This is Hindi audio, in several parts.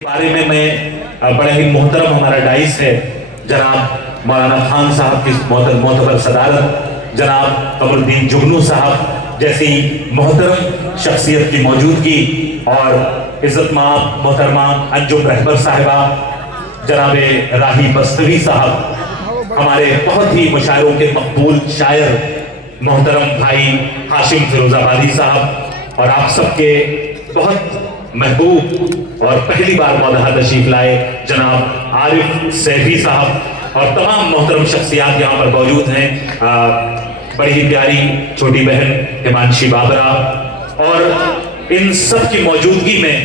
बारे में मैं बड़ा ही मोहतरम हमारा डाइस है जनाब मौलाना खान साहब की मोहतबर सदारत, जनाब कमरुद्दीन जुगनू साहब जैसी मोहतरम शख्सियत की मौजूदगी और इज्जतमाब मोहतरमा अंजुम रहबर साहिबा, जनाब राही बस्तवी साहब, हमारे बहुत ही मुशायरों के मकबूल शायर मोहतरम भाई हाशिम फिरोजाबादी साहब और आप सबके बहुत महबूब और पहली बार मौलाना तशरीफ लाए जनाब आरिफ सैफी साहब और तमाम मोहतरम शख्सियात यहाँ पर मौजूद हैं। बड़ी ही प्यारी छोटी बहन हिमांशी बाबरा, और इन सब की मौजूदगी में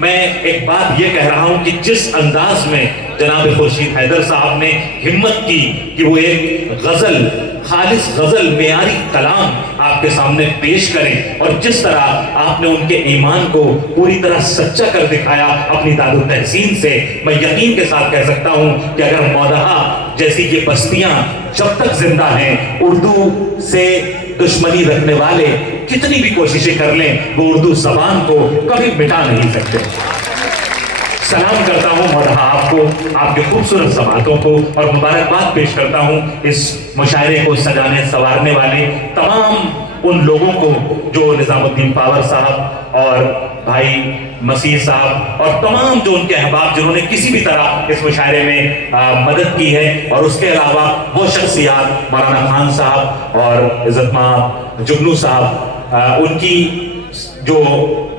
मैं एक बात ये कह रहा हूं कि जिस अंदाज में जनाब खुर्शीद हैदर साहब ने हिम्मत की कि वो एक गजल, खालिस गजल, मेयारी कलाम आपके सामने पेश करें और जिस तरह आपने उनके ईमान को पूरी तरह सच्चा कर दिखाया अपनी दादो तहसीन से, मैं यकीन के साथ कह सकता हूं कि अगर मौदहा जैसी ये बस्तियां जब तक जिंदा हैं, उर्दू से दुश्मनी रखने वाले कितनी भी कोशिशें कर लें, वो उर्दू जबान को कभी मिटा नहीं सकते। सलाम करता हूं मौदहा आपको, आपके खूबसूरत समातों को, और मुबारकबाद पेश करता हूं इस मुशायरे को सजाने संवारने वाले तमाम उन लोगों को जो निजामुद्दीन पावर साहब और भाई मसीह साहब और तमाम जो उनके अहबाब जिन्होंने किसी भी तरह इस मुशायरे में मदद की है, और उसके अलावा वो शख्सियात मौलाना खान साहब और इज्जतमाब जुगनू साहब, उनकी जो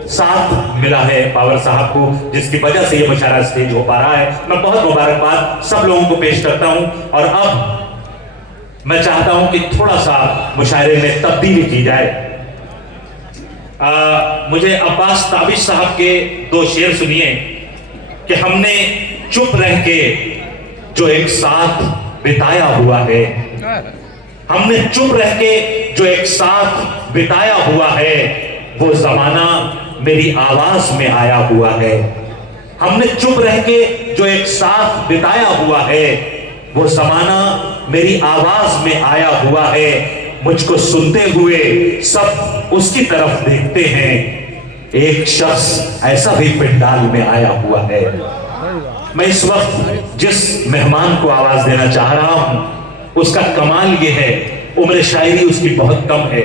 साथ मिला है पावर साहब को, जिसकी वजह से ये मुशायरा स्टेज हो पा रहा है। मैं बहुत मुबारकबाद सब लोगों को पेश करता हूं, और अब मैं चाहता हूं कि थोड़ा सा मुशायरे में तब्दीली की जाए। मुझे अब्बास ताबिश साहब के दो शेर सुनिए कि हमने चुप रह के जो एक साथ बिताया हुआ है, हमने चुप रह के जो एक साथ बिताया हुआ है, वो जमाना मेरी आवाज में आया हुआ है। हमने चुप रह के जो एक साथ बिताया हुआ है, वो जमाना मेरी आवाज में आया हुआ है। मुझको सुनते हुए सब उसकी तरफ देखते हैं, एक शख्स ऐसा भी पिंडाल में आया हुआ है। मैं इस वक्त जिस मेहमान को आवाज देना चाह रहा हूं, उसका कमाल ये है, उम्र शायरी उसकी बहुत कम है,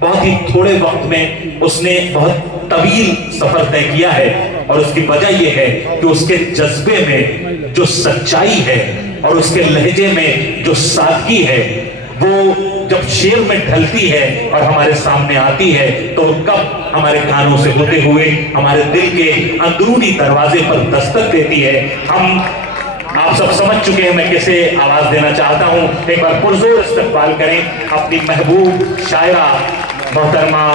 बहुत ही थोड़े वक्त में उसने बहुत तवील सफर तय किया है, और उसकी वजह यह है कि उसके जज्बे में जो सच्चाई है और उसके लहजे में जो सादगी है, वो जब शेर में ढलती है और हमारे सामने आती है, तो कब हमारे कानों से होते हुए हमारे दिल के अंदरूनी दरवाजे पर दस्तक देती है। हम आप सब समझ चुके हैं मैं किसे आवाज देना चाहता हूं। एक बार पुरजोर इस्तकबाल करें अपनी महबूब शायरा मोहतरमा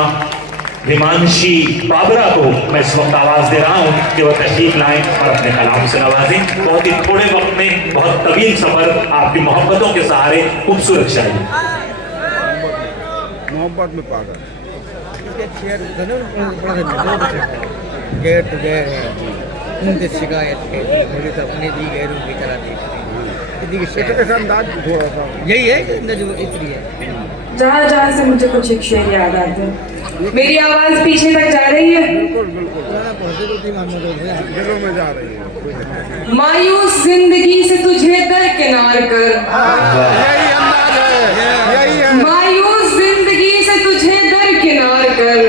हिमांशी बाबरा को। मैं इस वक्त आवाज दे रहा हूं कि वह तशरीफ लाएं और अपने कलाम से नवाजें। बहुत ही थोड़े वक्त में बहुत तवील सफर, आपकी मोहब्बतों के सहारे खूबसूरत शायरी। मोहब्बत में पागल उनसे शिकायत है, मेरे तो अपने दी गैरों की तरह देखते अंदाज थोड़ा सा यही है कि इतनी है। जहाँ जहाँ से मुझे कुछ एक शेर याद आते हैं। मेरी आवाज पीछे तक जा रही है? बिल्कुल दिलों में जा रही है। मायूस जिंदगी से तुझे दरकिनार कर, यही अंदाज है, यही है। मायूस जिंदगी से तुझे दरकिनार कर,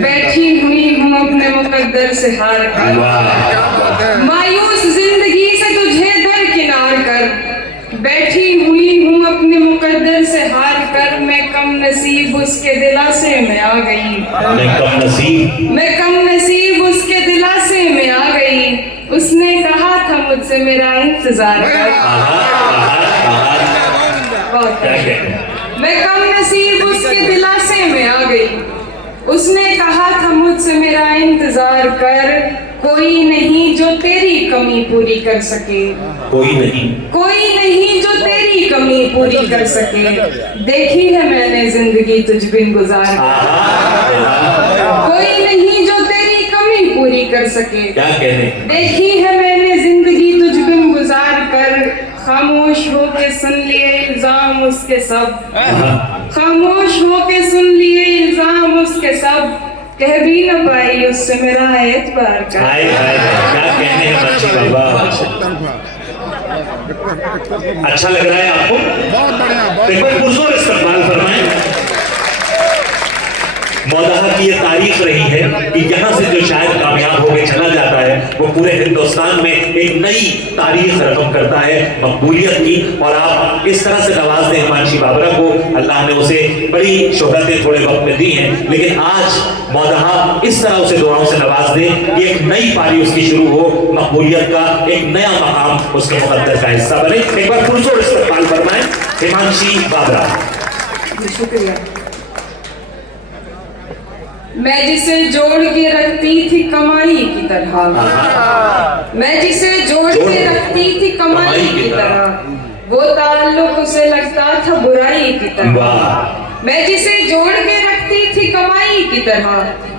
बैठी हुई हूँ अपने मुकद्दर से हार कर। मायूस जिंदगी से तुझे दरकिनार कर, बैठी हुई हूँ अपने मुकद्दर से हार कर। मैं कम नसीब उसके दिलासे में आ गई, मैं कम नसीब उसके दिलासे में आ गई। उसने कहा था मुझसे मेरा इंतजार कर, मैं कम नसीब उसके दिलासे में आ गई। उसने कहा था मुझसे मेरा इंतजार कर, कोई नहीं जो तेरी कमी पूरी कर सके, कोई नहीं जो तेरी कमी पूरी कर सके। देखी है मैंने जिंदगी तुझ बिन गुजार कर, कोई नहीं जो तेरी कमी पूरी कर सके। क्या कहने? देखी है मैंने जिंदगी तुझ बिन गुजार कर, खामोश होके सुन लिए इल्जाम उसके सब, खामोश होके सुन लिए इल्जाम उसके सब। कह भी न पाई उससे मेरा एतबार का। हाय हाय क्या कहने हैं बच्ची बाबा। अच्छा लग रहा है आपको? बहुत बढ़िया, तो बहुत एक बार पुरजोर इस्तकबाल फरमाएं। मौदहा की ये तारीफ रही है कि यहाँ से जो शायद कामयाब होकर चला जाता है वो पूरे हिंदुस्तान में एक नई तारीख रकम करता है मकबूलियत की। और आप इस तरह से नवाज दें हिमांशी बाबरा को, अल्लाह ने उसे बड़ी शोहरतें थोड़े वक्त में दी हैं, लेकिन आज मौदहा इस तरह उसे दुआओं से नवाज दे कि एक नई पारी उसकी शुरू हो, मकबूलियत का एक नया मकाम उसके मुकद्दर का हिस्सा बने। एक बार पुरजोर इस्तकबाल फरमाएं हिमांशी बाबरा। शुक्रिया। मैं जिसे जोड़ के रखती थी कमाई की तरह, मैं जिसे जोड़ के रखती थी कमाई की तरह, वो ताल्लुक उसे लगता था बुराई की तरह। मैं जिसे जोड़ के रखती थी कमाई की तरह,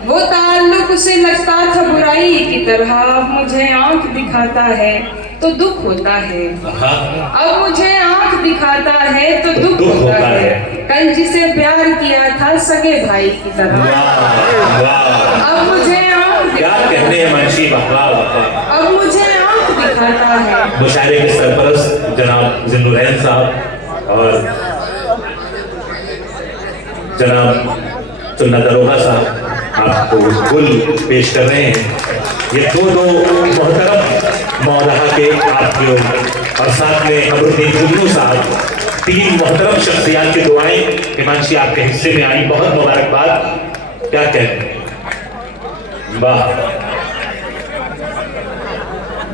वो ताल्लुक उसे लगता था बुराई की तरह। अब मुझे आंख दिखाता है तो दुख होता है, अब मुझे आंख दिखाता है तो दुख होता है। कल जिसे प्यार किया था सगे भाई की तरह, अब मुझे आंख क्या कहने हैं मुंशी बाबा। अब मुझे आंख दिखाता है। मुशायरे के सरपरस्त जनाब जिन्नुरैन साहब और जनाब चुन्ना दरोगा साहब आपको गुल पेश कर रहे हैं। ये दो मोहतरम मौदहा के आपके और साथ में कमरुद्दीन जुगनू साहब, तीन मोहतरम शख्सियात की दुआएं हिमांशी आपके हिस्से में आई। बहुत मुबारकबाद। क्या कहते हैं, वाह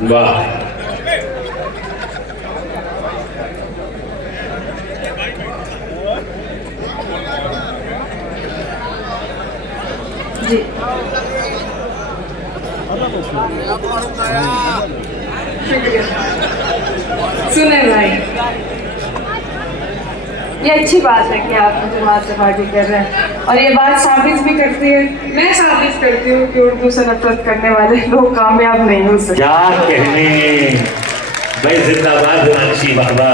वाह। जी सुने भाई, ये अच्छी बात है कि आप जमात से पार्टी कर रहे हैं और ये बात साबित भी करती है, मैं साबित करती हूँ कि उर्दू से नफरत करने वाले लोग कामयाब नहीं हो सकते। क्या कहने भाई, जिंदाबाद हिमांशी बाबा।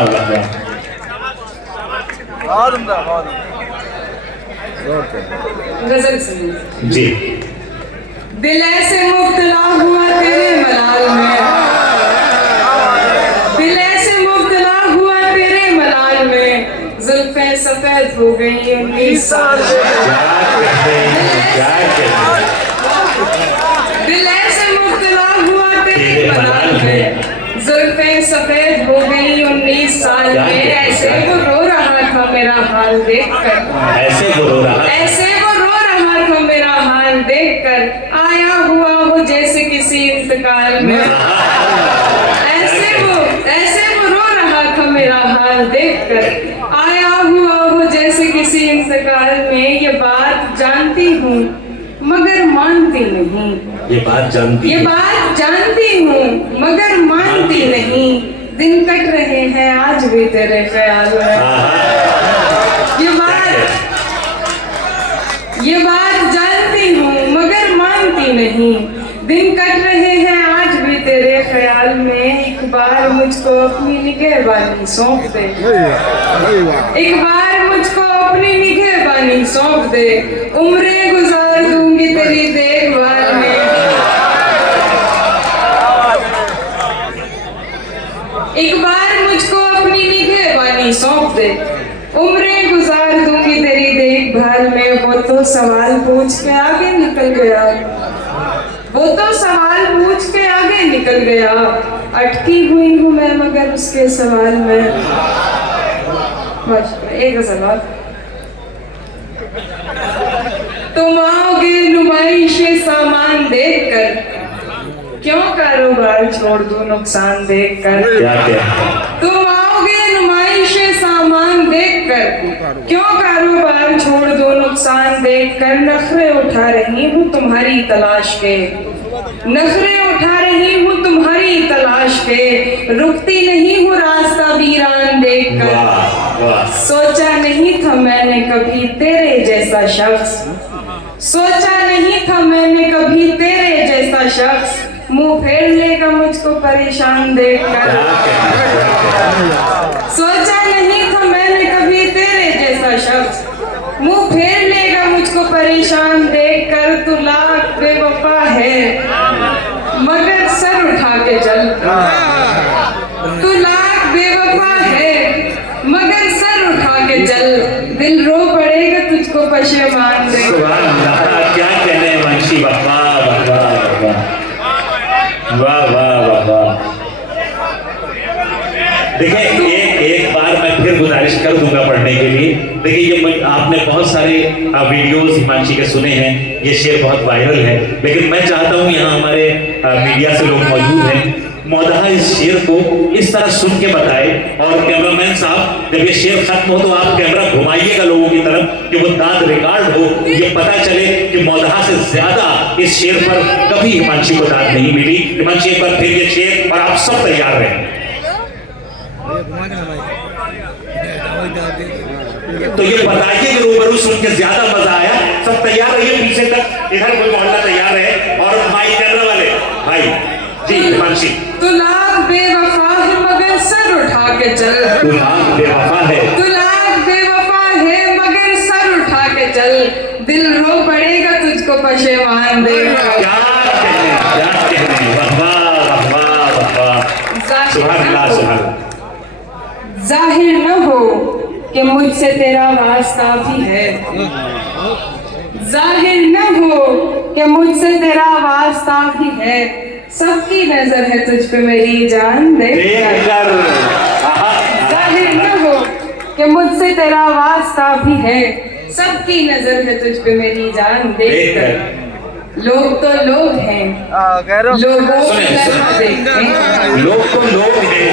गजल सुनिए जी। दिल ऐसे मुब्तला हुआ तेरे मलाल में, दिल ऐसे मुब्तला हुआ तेरे मलाल में, जुल्फें सफेद हो गई 19 साल क्या दिल ऐसे मुब्तला हुआ तेरे मलाल में, जुल्फें सफेद हो गई 19 साल में। ऐसे वो रो रहा था मेरा हाल देखकर, ऐसे वो रो रहा, ऐसे वो रो रहा था मेरा हाल देखकर, आया हुआ हो जैसे किसी इंतकाल में। ऐसे वो रो रहा था मेरा हाल देखकर, आया हुआ हो जैसे किसी इंतकाल में। ये बात जानती हूँ मगर मानती नहीं, ये बात जानती हूँ मगर मानती नहीं। दिन कट रहे हैं आज भी तेरे ख्याल में। ये बात जानती हूँ मगर मानती नहीं, दिन कट रहे हैं आज भी तेरे ख्याल में। एक बार मुझको अपनी निगहबानी सौंप दे, एक बार मुझको अपनी निगहबानी सौंप दे, उम्रें गुजार दूंगी तेरी देखभाल में। एक बार मुझको अपनी निगहबानी सौंप दे, उम्रें गुजार दूंगी तेरी देखभाल में। वो तो सवाल पूछ के आगे निकल गया, वो तो सवाल पूछ के आगे निकल गया, अटकी हुई हूँ मैं मगर उसके सवाल में। एक सवाल, तुम आओगे नुमाइश सामान देखकर, क्यों कारोबार छोड़ दूं नुकसान देखकर। तुम आओगे नुमाइश सामान देखकर, क्यों कारोबार छोड़ दो नुकसान देखकर। नखरे उठा रही हूँ तुम्हारी तलाश के, नखरे उठा रही हूँ तुम्हारी तलाश के, रुकती नहीं हूँ रास्ता वीरान देखकर। सोचा नहीं था मैंने कभी तेरे जैसा शख्स, सोचा नहीं था मैंने कभी तेरे जैसा शख्स, मुंह फेर लेगा मुझको परेशान देखकर। सोचा नहीं था मैंने कभी तेरे जैसा शख्स, मुंह फेर लेगा मुझको परेशान देखकर। तू पशेमान देख। सुभान अल्लाह, क्या कहने हैं हिमांशी, वाह वाह वाह वाह वाह वाह वाह वाह। देखिए एक बार मैं फिर गुजारिश कर दूंगा पढ़ने के लिए। देखिए ये आपने बहुत सारे वीडियोस हिमांशी के सुने हैं, ये शेर बहुत वायरल है, लेकिन मैं चाहता हूँ यहाँ हमारे मीडिया से लोग मौजूद हैं, मौदहा इस शेर को इस तरह सुन के बताए। और कैमरामैन साहब जब ये शेर खत्म हो तो आप कैमरा घुमाइएगा लोगों की तरफ कि वो दाद रिकॉर्ड हो, ये पता चले कि मौदहा से ज्यादा इस शेर पर कभी हिमांशी को दाद नहीं मिली। हिमांशी एक बार फिर ये शेर, और आप सब तैयार रहें। तो ये बताइए कि रूबरू सुन के ज्यादा मजा आया। सब तैयार रहिए, पीछे तक इधर कोई मोहल्ला तैयार है, और माई कैमरा वाले भाई जी हिमांशी। तू लाख बेवफा है मगर सर उठा के चल। तू लाख बेवफा है, तू लाख बेवफा है मगर सर उठा के चल। दिल रो पड़ेगा तुझको पशेमान देख। क्या कहने, वाह वाह वाह वाह वाह, सुभान अल्लाह सुभान अल्लाह। जाहिर न हो कि मुझसे तेरा वास्ता भी है, जाहिर न हो कि मुझसे तेरा वास्ता भी है। सबकी नजर है तुझ पे मेरी जान देख कर। जाहिर न हो कि मुझसे तेरा वास्ता भी है, सबकी नजर है तुझ पे मेरी जान देख कर। लोग तो लोग हैं, लोगों की तरह देखते हैं। लोग तो लोग हैं,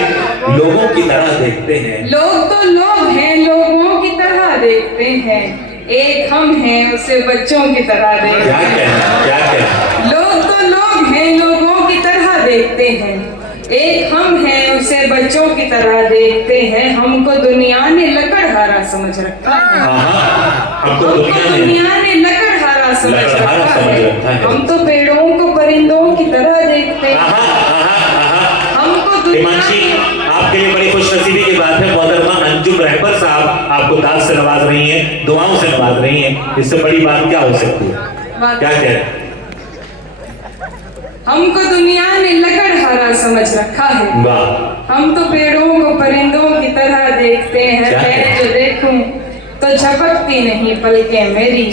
लोगों की तरह देखते हैं। लोग तो लोग हैं, लोगों की तरह देखते हैं। एक हम हैं उसे बच्चों की तरह देखते क्या हैं। कहना, क्या कहना। लोग तो लोग हैं, लोगों की तरह देखते हैं। एक हम हैं उसे बच्चों की तरह देखते हैं। हमको दुनिया ने लकड़हारा समझ रखा है। हमको दुनिया ने लकड़हारा समझ रखा है। हम तो पेड़ों को परिंदों की तरह देखते हैं। हमको हिमांशी, आपके लिए बड़ी खुशनसीबी की बात है, मोहतरमा अंजुम रहबर साहब आपको दाद से नवाज रही हैं, दुआओं से नवाज रही हैं। इससे बड़ी बात क्या हो सकती है? क्या कह रहे हैं? हमको दुनिया ने लकड़हारा समझ रखा है। वाह। हम तो पेड़ों को परिंदों की तरह देखते हैं। मैं जो देखूं तो झपकती नहीं पलकें मेरी।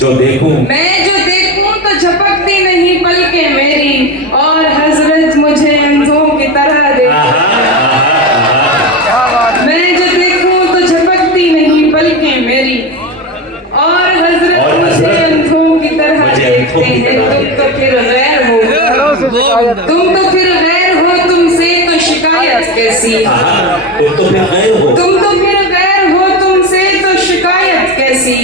जो देखूं, मैं जो देखूं तो झपकती नहीं पलकें मेरी। और हजरत मुझे अंधों की तरह देखती। मैं जो देखूं तो झपकती नहीं पलकें मेरी। और हजरत मुझे अंधों की तरह देखते हैं। तुम तो फिर गैर हो, तुम तो फिर गैर हो, तुमसे तो शिकायत कैसी। तुम तो फिर गैर हो, तुम तो फिर गैर हो, तुमसे तो शिकायत कैसी।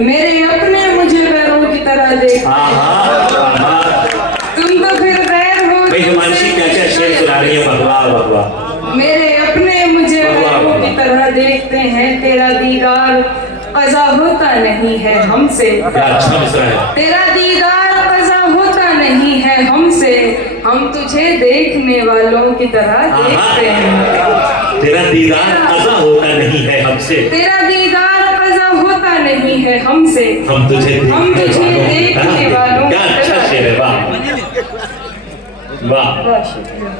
मेरे अपने मुझे गैरों की तरह देखते हैं। तुम तो फिर गैर हो, हिमांशी क्या क्या शेर सुना रही है, भगवान भगवान। मेरे अपने मुझे गैरों की तरह देखते हैं। तेरा दीदार कज़ा होता नहीं है हमसे। अच्छा मिसरा है। तेरा दीदार कज़ा होता नहीं है हमसे। हम तुझे देखने वालों की तरह देखते हैं। तेरा दीदार कज़ा होता नहीं है हमसे। तेरा दीदार कज़ा होता नहीं है हमसे। हम तुझे देखने वालों क्या अच्छा शेर है, वाह वाह। बहुत शुक्रिया।